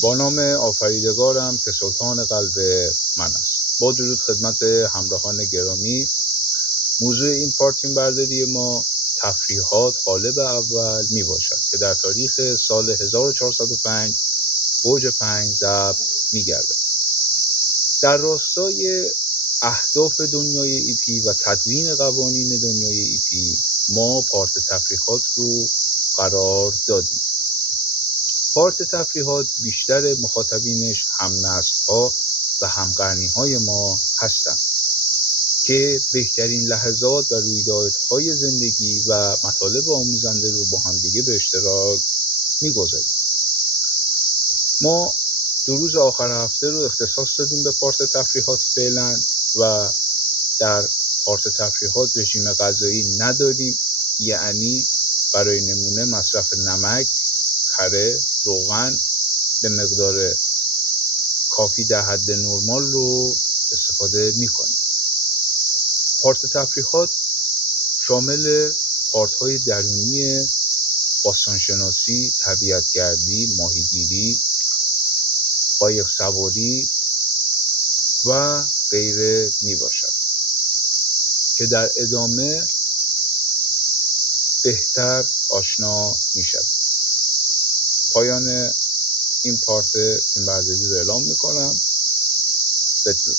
با نام آفریدگارم که سلطان قلب من است. با درود خدمت همراهان گرامی. موضوع این پارتیم برداری ما تفریحات قالب اول می باشد که در تاریخ سال 1405 اوج 5 ضرب می گردد. در راستای اهداف دنیای ایپی و تدوین قوانین دنیای ایپی ما پارت تفریحات رو قرار دادیم. پارت تفریحات بیشتر مخاطبینش هم نسل‌ها و همقرنی‌های ما هستند که بهترین لحظات و رویدادهای زندگی و مطالب آموزنده رو با همدیگه به اشتراک می‌گذاریم. ما 2 روز آخر هفته رو اختصاص دادیم به پارت تفریحات فعلا و در پارت تفریحات رژیم غذایی نداریم، یعنی برای نمونه مصرف نمک، کره، روغن به مقدار کافی در حد نرمال رو استفاده می‌کنیم. پارت تفریحات شامل پارت‌های درونی باستانشناسی، طبیعت‌گردی، ماهیگیری، قایق سواری و غیره میباشد که در ادامه بهتر آشنا میشد. پایان این پارت فیلم برداری رو اعلام میکنم. بدرود.